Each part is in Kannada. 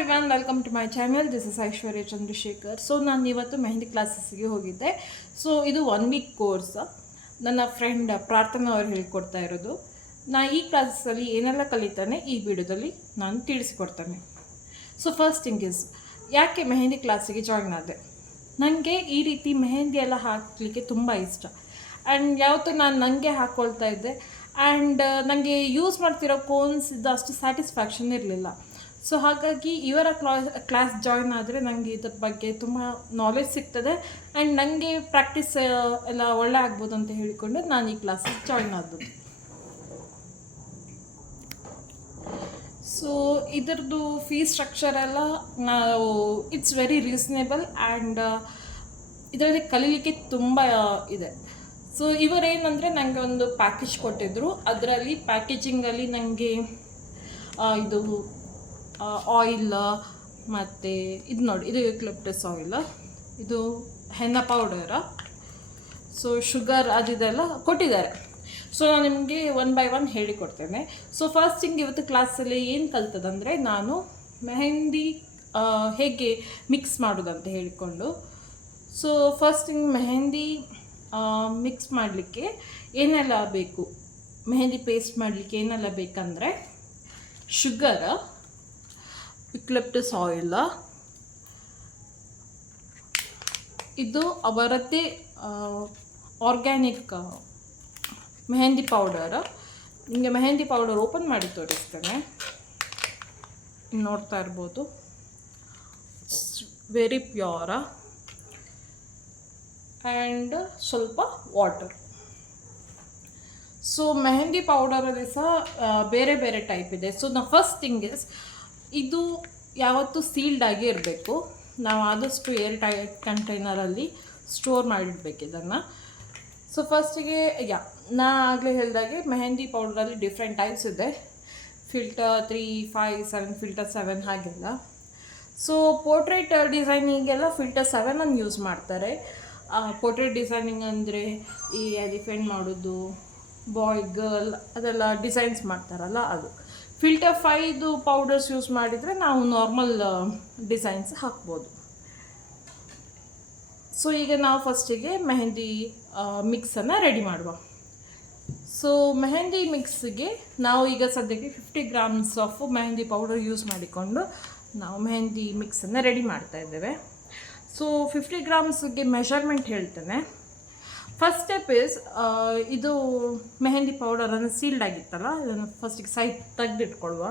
Everyone, welcome to my channel. This is Aishwarya Chandrashekar. So ನಾನು ಇವತ್ತು ಮೆಹಂದಿ ಕ್ಲಾಸಸ್ಗೆ ಹೋಗಿದ್ದೆ. ಸೊ ಇದು 1 ವೀಕ್ ಕೋರ್ಸ್. ನನ್ನ ಫ್ರೆಂಡ್ ಪ್ರಾರ್ಥನಾ ಅವರು ಹೇಳ್ಕೊಡ್ತಾ ಇರೋದು. ಈ ಕ್ಲಾಸಲ್ಲಿ ಏನೆಲ್ಲ ಕಲಿತಾನೆ ಈ ವಿಡಿಯೋದಲ್ಲಿ ನಾನು ತಿಳಿಸ್ಕೊಡ್ತೇನೆ. ಸೊ ಫಸ್ಟ್ ಥಿಂಗ್ ಇಸ್, ಯಾಕೆ ಮೆಹಂದಿ ಕ್ಲಾಸಿಗೆ ಜಾಯ್ನ್ ಆದೆ? ನನಗೆ ಈ ರೀತಿ ಮೆಹಂದಿ ಎಲ್ಲ ಹಾಕಲಿಕ್ಕೆ ತುಂಬ ಇಷ್ಟ. ಆ್ಯಂಡ್ ಯಾವತ್ತೂ ನಾನು ನನಗೆ ಹಾಕ್ಕೊಳ್ತಾ ಇದ್ದೆ. ಆ್ಯಂಡ್ ನನಗೆ ಯೂಸ್ ಮಾಡ್ತಿರೋ ಕೋನ್ಸ್ ಅಷ್ಟು ಸ್ಯಾಟಿಸ್ಫ್ಯಾಕ್ಷನ್ ಇರಲಿಲ್ಲ. ಸೊ ಹಾಗಾಗಿ ಇವರ ಕ್ಲಾಸ್ ಜಾಯ್ನ್ ಆದರೆ ನನಗೆ ಇದ್ರ ಬಗ್ಗೆ ತುಂಬ ನಾಲೆಜ್ ಸಿಗ್ತದೆ. ಆ್ಯಂಡ್ ನನಗೆ ಪ್ರಾಕ್ಟೀಸ್ ಎಲ್ಲ ಒಳ್ಳೆ ಆಗ್ಬೋದು ಅಂತ ಹೇಳಿಕೊಂಡು ನಾನು ಈ ಕ್ಲಾಸಿಗೆ ಜಾಯ್ನ್ ಆಗ್ಬೋದು. ಸೊ ಇದರದ್ದು ಫೀಸ್ ಸ್ಟ್ರಕ್ಚರ್ ಎಲ್ಲ ನಾವು ಇಟ್ಸ್ ವೆರಿ ರೀಸನೇಬಲ್. ಆ್ಯಂಡ್ ಇದರಲ್ಲಿ ಕಲೀಲಿಕ್ಕೆ ತುಂಬ ಇದೆ. ಸೊ ಇವರೇನಂದರೆ ನನಗೆ ಒಂದು ಪ್ಯಾಕೇಜ್ ಕೊಟ್ಟಿದ್ದರು. ಅದರಲ್ಲಿ ಪ್ಯಾಕೇಜಿಂಗಲ್ಲಿ ನನಗೆ ಇದು ಆಯಿಲ್ ಮತ್ತು ಇದು ನೋಡಿ, ಇದು ಯುಕ್ಲಿಪ್ಟಸ್ ಆಯಿಲ್, ಇದು ಹೆನ್ನ ಪೌಡರ, ಸೊ ಶುಗರ್ ಅದೆಲ್ಲ ಕೊಟ್ಟಿದ್ದಾರೆ. ಸೊ ನಾನು ನಿಮಗೆ 1 by 1 ಹೇಳಿಕೊಡ್ತೇನೆ. ಸೊ ಫಸ್ಟ್ ಥಿಂಗ್, ಇವತ್ತು ಕ್ಲಾಸಲ್ಲಿ ಏನು ಕಲ್ತದಂದರೆ, ನಾನು ಮೆಹಂದಿ ಹೇಗೆ ಮಿಕ್ಸ್ ಮಾಡೋದಂತ ಹೇಳಿಕೊಂಡು. So first thing, mehndi mix ಮಾಡಲಿಕ್ಕೆ ಏನೆಲ್ಲ ಬೇಕು, ಮೆಹಂದಿ ಪೇಸ್ಟ್ ಮಾಡಲಿಕ್ಕೆ ಏನೆಲ್ಲ ಬೇಕಂದರೆ ಶುಗರ್, ಯುಕ್ಲಿಪ್ಟಸ್ ಆಯಿಲ್, ಇದು ಅವರದ್ದೇ ಆರ್ಗ್ಯಾನಿಕ್ ಮೆಹಂದಿ ಪೌಡರ್. ನಿಮಗೆ ಮೆಹಂದಿ ಪೌಡರ್ ಓಪನ್ ಮಾಡಿ ತೋರಿಸ್ತೇನೆ, ನೋಡ್ತಾ ಇರ್ಬೋದು. Very pure. ಆ್ಯಂಡ್ ಸ್ವಲ್ಪ ವಾಟರ್. ಸೊ ಮೆಹಂದಿ ಪೌಡರಲ್ಲಿ ಸಹ ಬೇರೆ ಬೇರೆ ಟೈಪ್ ಇದೆ. ಸೊ ಫಸ್ಟ್ ಥಿಂಗ್ ಇಸ್, ಇದು ಯಾವತ್ತೂ ಸೀಲ್ಡ್ ಆಗಿ ಇರಬೇಕು. ನಾವು ಆದಷ್ಟು ಏರ್ ಟೈಟ್ ಕಂಟೈನರಲ್ಲಿ ಸ್ಟೋರ್ ಮಾಡಿಡಬೇಕು ಇದನ್ನು. ಸೊ ಫಸ್ಟಿಗೆ ನಾ ಆಗಲೇ ಹೇಳಿದಾಗೆ ಮೆಹಂದಿ ಪೌಡ್ರಲ್ಲಿ ಡಿಫ್ರೆಂಟ್ ಟೈಪ್ಸ್ ಇದೆ. ಫಿಲ್ಟರ್ 3, 5, 7, ಫಿಲ್ಟರ್ 7 ಹಾಗೆಲ್ಲ. ಸೊ ಪೋರ್ಟ್ರೇಟ್ ಡಿಸೈನಿಂಗೆಲ್ಲ ಫಿಲ್ಟರ್ 7 ಯೂಸ್ ಮಾಡ್ತಾರೆ. ಪೋರ್ಟ್ರೇಟ್ ಡಿಸೈನಿಂಗ್ ಅಂದರೆ ಈ ಎಲಿಫೆಂಟ್ ಮಾಡೋದು, ಬಾಯ್ ಗರ್ಲ್ ಅದೆಲ್ಲ ಡಿಸೈನ್ಸ್ ಮಾಡ್ತಾರಲ್ಲ ಅದು. ಫಿಲ್ಟರ್ 5 ಪೌಡರ್ಸ್ ಯೂಸ್ ಮಾಡಿದರೆ ನಾವು ನಾರ್ಮಲ್ ಡಿಸೈನ್ಸ್ ಹಾಕ್ಬೋದು. ಸೊ ಈಗ ನಾವು ಫಸ್ಟಿಗೆ ಮೆಹಂದಿ ಮಿಕ್ಸನ್ನು ರೆಡಿ ಮಾಡುವ. ಸೊ ಮೆಹಂದಿ ಮಿಕ್ಸ್ಗೆ ನಾವು ಈಗ ಸದ್ಯಕ್ಕೆ 50 grams of mehndi powder use ಮಾಡಿಕೊಂಡು ನಾವು ಮೆಹಂದಿ ಮಿಕ್ಸನ್ನು ರೆಡಿ ಮಾಡ್ತಾ ಇದ್ದೇವೆ. ಸೊ 50 ಗ್ರಾಮ್ಸ್ಗೆ ಮೆಷರ್ಮೆಂಟ್ ಹೇಳ್ತೇನೆ. ಫಸ್ಟ್ ಸ್ಟೆಪ್ ಇಸ್, ಇದು ಮೆಹಂದಿ ಪೌಡರನ್ನು ಸೀಲ್ಡ್ ಆಗಿತ್ತಲ್ಲ, ಇದನ್ನು ಫಸ್ಟಿಗೆ ಸೈಡ್ ತೆಗೆದಿಟ್ಕೊಳ್ಳುವ.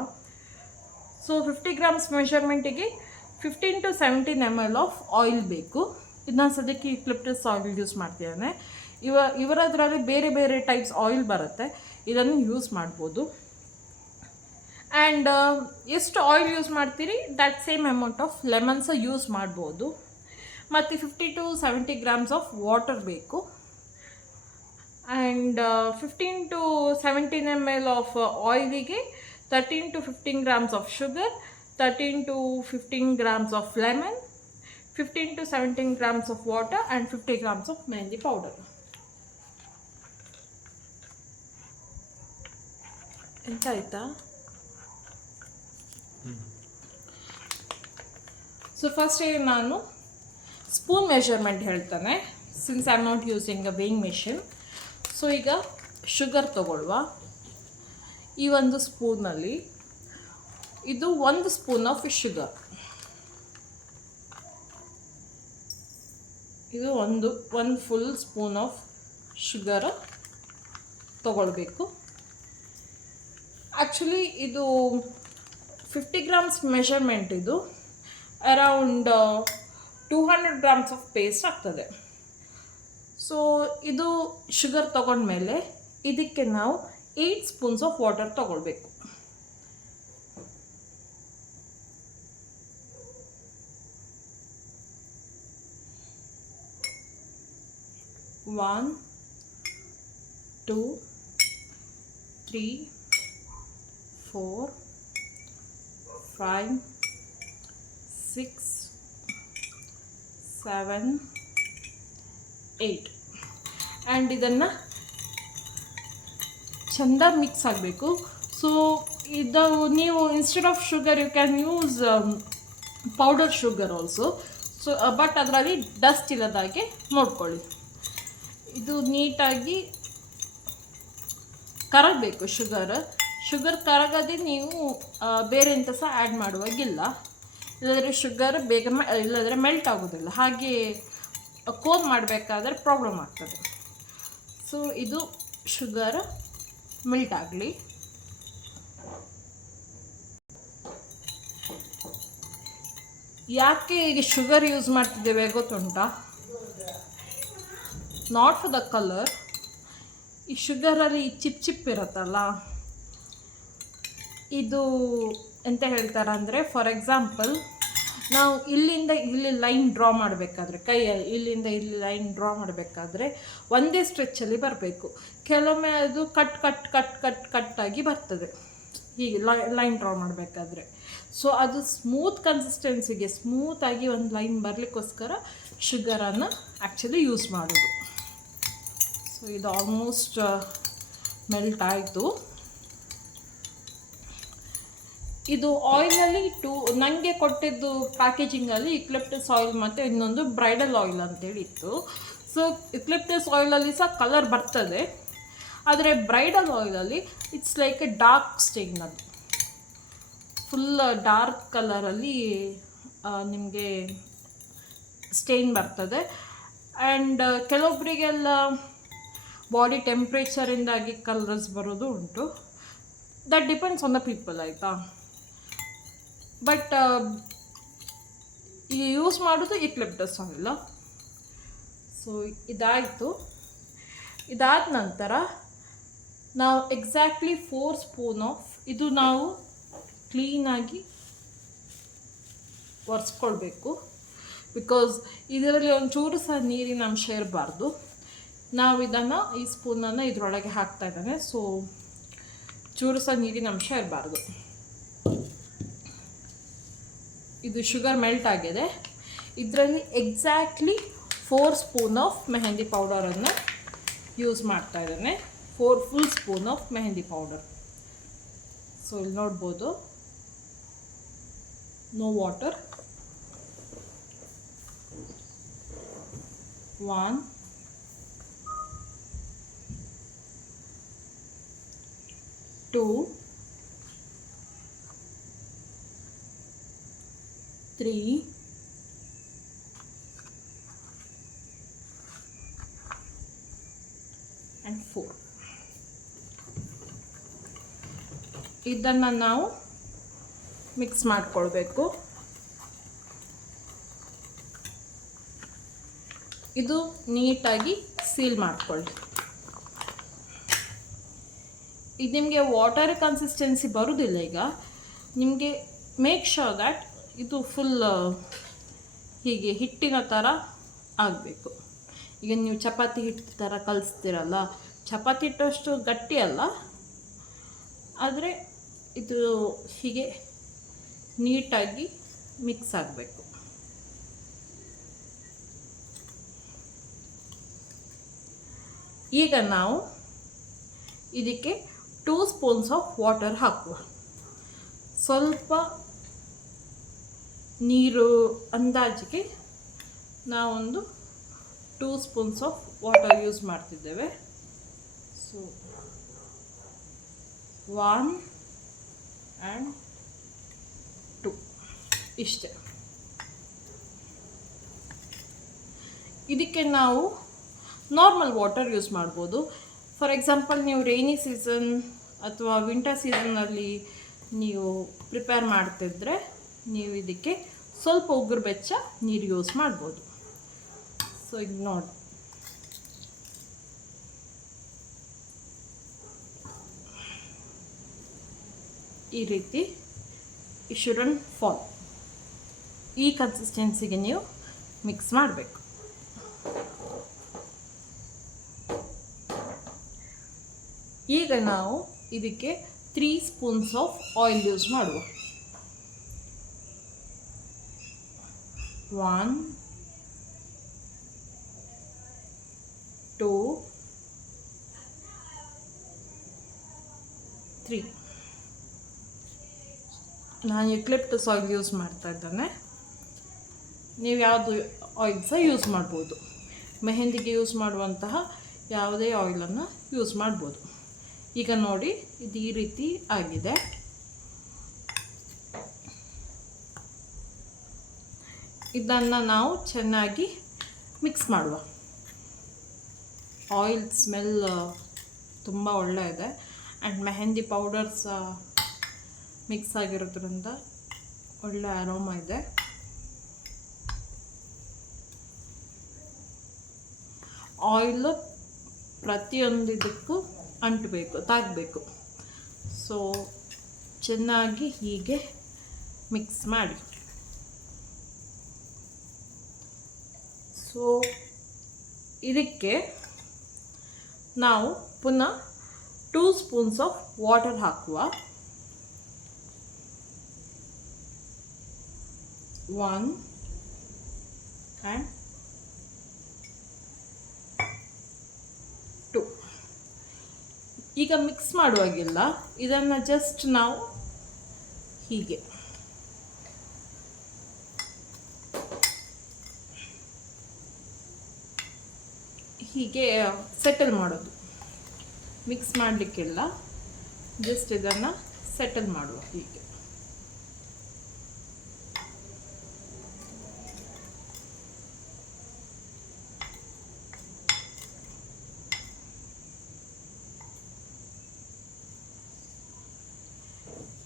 ಸೊ 50 ಗ್ರಾಮ್ಸ್ ಮೆಷರ್ಮೆಂಟಿಗೆ 15 to 17 ml ಆಫ್ ಆಯಿಲ್ ಬೇಕು. ಇದನ್ನ ಸದ್ಯಕ್ಕೆ ಯುಕ್ಲಿಪ್ಟಸ್ ಆಯಿಲ್ ಯೂಸ್ ಮಾಡ್ತಿದ್ದಾನೆ. ಇವರದ್ರಲ್ಲಿ ಬೇರೆ ಬೇರೆ ಟೈಪ್ಸ್ ಆಯಿಲ್ ಬರುತ್ತೆ, ಇದನ್ನು ಯೂಸ್ ಮಾಡ್ಬೋದು. ಆ್ಯಂಡ್ ಎಷ್ಟು ಆಯಿಲ್ ಯೂಸ್ ಮಾಡ್ತೀರಿ that same amount of lemons use ಮಾಡ್ಬೋದು. ಮತ್ತು 50 to 70 grams ಆಫ್ ವಾಟರ್ ಬೇಕು. ಆ್ಯಂಡ್ 15 to 17 ml ಆಫ್ ಆಯಿಲಿಗೆ 13 to 15 grams of sugar, 13 to 15 grams of lemon, 15 to 17 grams of water and 50 grams of mehndi powder. ಎಂತ ಆಯಿತಾ? ಸೊ ಫಸ್ಟಿಗೆ ನಾನು ಸ್ಪೂನ್ ಮೆಷರ್ಮೆಂಟ್ ಹೇಳ್ತಾನೆ, since I am not using a weighing machine. So ಈಗ ಶುಗರ್ ತೊಗೊಳ್ಳುವ. ಈ ಒಂದು ಸ್ಪೂನಲ್ಲಿ ಇದು 1 ಸ್ಪೂನ್ ಆಫ್ ಶುಗರ್, ಇದು ಒಂದು ಫುಲ್ ಸ್ಪೂನ್ ಆಫ್ ಶುಗರ್ ತೊಗೊಳ್ಬೇಕು. ಆ್ಯಕ್ಚುಲಿ ಇದು 50 grams ಮೆಷರ್ಮೆಂಟ್, ಇದು ಅರೌಂಡ್ 200 grams ಆಫ್ ಪೇಸ್ಟ್ ಆಗ್ತದೆ. ಸೊ ಇದು ಶುಗರ್ ತೊಗೊಂಡ್ಮೇಲೆ ಇದಕ್ಕೆ ನಾವು 8 ಸ್ಪೂನ್ಸ್ ಆಫ್ ವಾಟರ್ ತೊಗೊಳ್ಬೇಕು. One, 2, 3, 4, 5, 6, 7, 8. ಆ್ಯಂಡ್ ಇದನ್ನು ಚೆಂದ ಮಿಕ್ಸ್ ಆಗಬೇಕು. ಸೊ ಇದು ನೀವು instead of sugar you can use powder sugar also. So but ಅದರಲ್ಲಿ ಡಸ್ಟ್ ಇಲ್ಲದಾಗೆ ನೋಡ್ಕೊಳ್ಳಿ. ಇದು ನೀಟಾಗಿ ಕರಗಬೇಕು ಶುಗರ್ ಕರಗದೆ ನೀವು ಬೇರೆ ಎಂಥ ಸಹ ಆ್ಯಡ್ ಮಾಡುವಾಗಿಲ್ಲ, ಇಲ್ಲದ್ರೆ ಶುಗರ್ ಬೇಗ ಇಲ್ಲದ್ರೆ ಮೆಲ್ಟ್ ಆಗೋದಿಲ್ಲ, ಹಾಗೆ ಕೋನ್ ಮಾಡಬೇಕಾದ್ರೆ ಪ್ರಾಬ್ಲಮ್ ಆಗ್ತದೆ. ಸೊ ಇದು ಶುಗರ್ ಮೆಲ್ಟ್ ಆಗಲಿ. ಯಾಕೆ ಈಗ ಶುಗರ್ ಯೂಸ್ ಮಾಡ್ತಿದ್ದೇವೆ ಗೊತ್ತುಂಟಾ? Not for the colour. ಈ ಶುಗರಲ್ಲಿ ಚಿಪ್ ಇರುತ್ತಲ್ಲ, ಇದು ಎಂತ ಹೇಳ್ತಾರೆ ಅಂದರೆ, ಫಾರ್ ಎಕ್ಸಾಂಪಲ್ ನಾವು ಇಲ್ಲಿಂದ ಇಲ್ಲಿ ಲೈನ್ ಡ್ರಾ ಮಾಡಬೇಕಾದ್ರೆ, ಕೈಯಲ್ಲಿ ಇಲ್ಲಿಂದ ಇಲ್ಲಿ ಲೈನ್ ಡ್ರಾ ಮಾಡಬೇಕಾದ್ರೆ ಒಂದೇ ಸ್ಟ್ರೆಚ್ಚಲ್ಲಿ ಬರಬೇಕು. ಕೆಲವೊಮ್ಮೆ ಅದು ಕಟ್ಟಾಗಿ ಬರ್ತದೆ ಹೀಗೆ ಲೈನ್ ಡ್ರಾ ಮಾಡಬೇಕಾದ್ರೆ. ಸೊ ಅದು ಸ್ಮೂತ್ ಕನ್ಸಿಸ್ಟೆನ್ಸಿಗೆ, ಸ್ಮೂತಾಗಿ ಒಂದು ಲೈನ್ ಬರಲಿಕ್ಕೋಸ್ಕರ ಶುಗರನ್ನು ಆ್ಯಕ್ಚುಲಿ ಯೂಸ್ ಮಾಡೋದು. ಸೊ ಇದು ಆಲ್ಮೋಸ್ಟ್ ಮೆಲ್ಟ್ ಆಯಿತು. ಇದು ಆಯಿಲಲ್ಲಿ ನನಗೆ ಕೊಟ್ಟಿದ್ದು ಪ್ಯಾಕೇಜಿಂಗಲ್ಲಿ ಯುಕ್ಲಿಪ್ಟಸ್ ಆಯಿಲ್ ಮತ್ತು ಇನ್ನೊಂದು ಬ್ರೈಡಲ್ ಆಯಿಲ್ ಅಂತೇಳಿ ಇತ್ತು. ಸೊ ಯುಕ್ಲಿಪ್ಟಸ್ ಆಯಿಲಲ್ಲಿ ಸಹ ಕಲರ್ ಬರ್ತದೆ, ಆದರೆ ಬ್ರೈಡಲ್ ಆಯಿಲಲ್ಲಿ it's like a dark stain. ಅದು ಫುಲ್ ಡಾರ್ಕ್ ಕಲರಲ್ಲಿ ನಿಮಗೆ ಸ್ಟೇನ್ ಬರ್ತದೆ. ಆ್ಯಂಡ್ ಕೆಲವೊಬ್ಬರಿಗೆಲ್ಲ ಬಾಡಿ ಟೆಂಪ್ರೇಚರಿಂದಾಗಿ ಕಲರ್ಸ್ ಬರೋದು ಉಂಟು. That depends on the people, ಆಯಿತಾ. ಬಟ್ ಈಗ ಯೂಸ್ ಮಾಡೋದು ಯುಕ್ಲಿಪ್ಟಸ್ ಆಯಿಲ್. ಸೊ ಇದಾಯಿತು. ಇದಾದ ನಂತರ ನಾವು ಎಕ್ಸಾಕ್ಟ್ಲಿ 4 ಸ್ಪೂನ್ ಆಫ್ ಇದು ನಾವು ಕ್ಲೀನಾಗಿ ಒರೆಸ್ಕೊಳ್ಬೇಕು. ಬಿಕಾಸ್ ಇದರಲ್ಲಿ ಒಂಚೂರು ಸಹ ನೀರಿನ ಅಂಶ ಇರಬಾರ್ದು. ನಾವು ಇದನ್ನು ಈ ಸ್ಪೂನನ್ನು ಇದರೊಳಗೆ ಹಾಕ್ತಾ ಇದ್ದಾನೆ. ಸೊ ಚೂರು ಸಹ ನೀರಿನ ಅಂಶ ಇರಬಾರ್ದು. ಇದು ಶುಗರ್ ಮೆಲ್ಟ್ ಆಗಿದೆ. ಇದರಲ್ಲಿ ಎಕ್ಸಾಕ್ಟ್ಲಿ 4 ಸ್ಪೂನ್ ಆಫ್ ಮೆಹಂದಿ ಪೌಡರನ್ನು ಯೂಸ್ ಮಾಡ್ತಾ ಇದ್ದಾನೆ. 4 full spoon of mehndi powder. So ಇಲ್ಲಿ ನೋಡ್ಬೋದು, ನೋ ವಾಟರ್. 1 2 3 and 4. ಇದನ್ನು ನಾವು ಮಿಕ್ಸ್ ಮಾಡಿಕೊಳ್ಬೇಕು. ಇದು ನೀಟಾಗಿ ಸೀಲ್ ಮಾಡಿಕೊಳ್ಳಿ. ಇದು ನಿಮಗೆ ವಾಟರ್ ಕನ್ಸಿಸ್ಟೆನ್ಸಿ ಬರೋದಿಲ್ಲ. ಈಗ ನಿಮಗೆ ಮೇಕ್ ಶೋರ್ ದ್ಯಾಟ್ ಇದು ಫುಲ್ ಹೀಗೆ ಹಿಟ್ಟಿನ ಥರ ಆಗಬೇಕು. ಈಗ ನೀವು ಚಪಾತಿ ಹಿಟ್ಟು ಥರ ಕಲಿಸ್ತೀರಲ್ಲ, ಚಪಾತಿ ಹಿಟ್ಟಷ್ಟು ಗಟ್ಟಿ ಅಲ್ಲ, ಆದರೆ ಇದು ಹೀಗೆ ನೀಟಾಗಿ ಮಿಕ್ಸ್ ಆಗಬೇಕು. ಈಗ ನಾವು ಇದಕ್ಕೆ 2 ಸ್ಪೂನ್ಸ್ ಆಫ್ ವಾಟರ್ ಹಾಕುವ. ಸ್ವಲ್ಪ ನೀರು ಅಂದಾಜಿಗೆ ನಾವೊಂದು 2 ಸ್ಪೂನ್ಸ್ ಆಫ್ ವಾಟರ್ ಯೂಸ್ ಮಾಡ್ತಿದ್ದೇವೆ. ಸೊ 1 and 2 ಇಷ್ಟೇ. ಇದಕ್ಕೆ ನಾವು ನಾರ್ಮಲ್ ವಾಟರ್ ಯೂಸ್ ಮಾಡ್ಬೋದು. ಫಾರ್ ಎಕ್ಸಾಂಪಲ್ ನೀವು ರೈನಿ ಸೀಸನ್ ಅಥವಾ ವಿಂಟರ್ ಸೀಸನ್ನಲ್ಲಿ ನೀವು ಪ್ರಿಪೇರ್ ಮಾಡ್ತಿದ್ರೆ ನೀವು ಇದಕ್ಕೆ ಸ್ವಲ್ಪ ಉಗುರು ಬೆಚ್ಚ ನೀರು ಯೂಸ್ ಮಾಡ್ಬೋದು. ಸೊ ಇದು ನೋಡಿ, ಈ ರೀತಿ ಇಟ್ ಶುಡಂಟ್ ಫಾಲ್. ಈ ಕನ್ಸಿಸ್ಟೆನ್ಸಿಗೆ ನೀವು ಮಿಕ್ಸ್ ಮಾಡಬೇಕು. ಈಗ ನಾವು ಇದಕ್ಕೆ 3 ಸ್ಪೂನ್ಸ್ ಆಫ್ ಆಯಿಲ್ ಯೂಸ್ ಮಾಡುವ. 1 2 3. ನಾನು ಯುಕ್ಲಿಪ್ಟಸ್ ಆಯಿಲ್ ಯೂಸ್ ಮಾಡ್ತಾ ಇದ್ದೇನೆ. ನೀವು ಯಾವುದು ಆಯಿಲ್ ಸಹ ಯೂಸ್ ಮಾಡ್ಬೋದು. ಮೆಹಂದಿಗೆ ಯೂಸ್ ಮಾಡುವಂತಹ ಯಾವುದೇ ಆಯಿಲನ್ನು ಯೂಸ್ ಮಾಡ್ಬೋದು. ಈಗ ನೋಡಿ ಇದು ಈ ರೀತಿ ಆಗಿದೆ. ಇದನ್ನು ನಾವು ಚೆನ್ನಾಗಿ ಮಿಕ್ಸ್ ಮಾಡುವ. ಆಯಿಲ್ ಸ್ಮೆಲ್ ತುಂಬ ಒಳ್ಳೆ ಇದೆ ಆ್ಯಂಡ್ ಮೆಹಂದಿ ಪೌಡರ್ಸ್ ಮಿಕ್ಸ್ ಆಗಿರೋದ್ರಿಂದ ಒಳ್ಳೆ ಅರೋಮಾ ಇದೆ. ಆಯಿಲು ಪ್ರತಿಯೊಂದು ಇದಕ್ಕೂ ಅಂಟಬೇಕು, ತಾಗಬೇಕು. ಸೊ ಚೆನ್ನಾಗಿ ಹೀಗೆ ಮಿಕ್ಸ್ ಮಾಡಿ. ಸೊ ಇದಕ್ಕೆ ನಾವು ಪುನಃ 2 ಸ್ಪೂನ್ಸ್ ಆಫ್ ವಾಟರ್ ಹಾಕುವ. 1 and 2. ಈಗ ಮಿಕ್ಸ್ ಮಾಡುವಾಗಿಲ್ಲ, ಇದನ್ನು ಜಸ್ಟ್ ನಾವು ಹೀಗೆ ಸೆಟಲ್ ಮಾಡೋದು. ಮಿಕ್ಸ್ ಮಾಡಲಿಕ್ಕಿಲ್ಲ, ಜಸ್ಟ್ ಇದನ್ನು ಸೆಟಲ್ ಮಾಡುವ.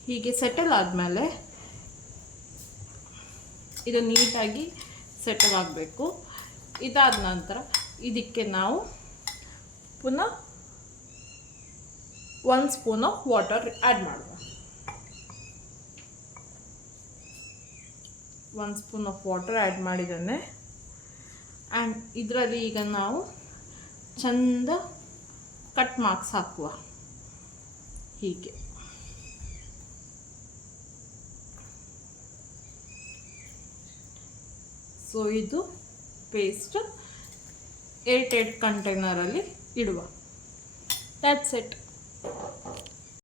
ಹೀಗೆ ಸೆಟಲ್ ಆದಮೇಲೆ ಇದು ನೀಟಾಗಿ ಸೆಟಲ್ ಆಗಬೇಕು. ಇದಾದ ನಂತರ ಇದಕ್ಕೆ ನಾವು ಪುನಃ 1 ಸ್ಪೂನ್ ಆಫ್ ವಾಟರ್ ಆ್ಯಡ್ ಮಾಡುವ. 1 ಸ್ಪೂನ್ ಆಫ್ ವಾಟರ್ ಆ್ಯಡ್ ಮಾಡಿದ್ದೇನೆ. ಆ್ಯಂಡ್ ಇದರಲ್ಲಿ ಈಗ ನಾವು ಚಂದ ಕಟ್ ಮಾರ್ಕ್ಸ್ ಹಾಕುವ. ಹೀಗೆ ಸೊ ಇದು ಪೇಸ್ಟ್ ಏರ್ಟೈಟ್ ಕಂಟೈನರಲ್ಲಿ ಇಡುವ. That's it.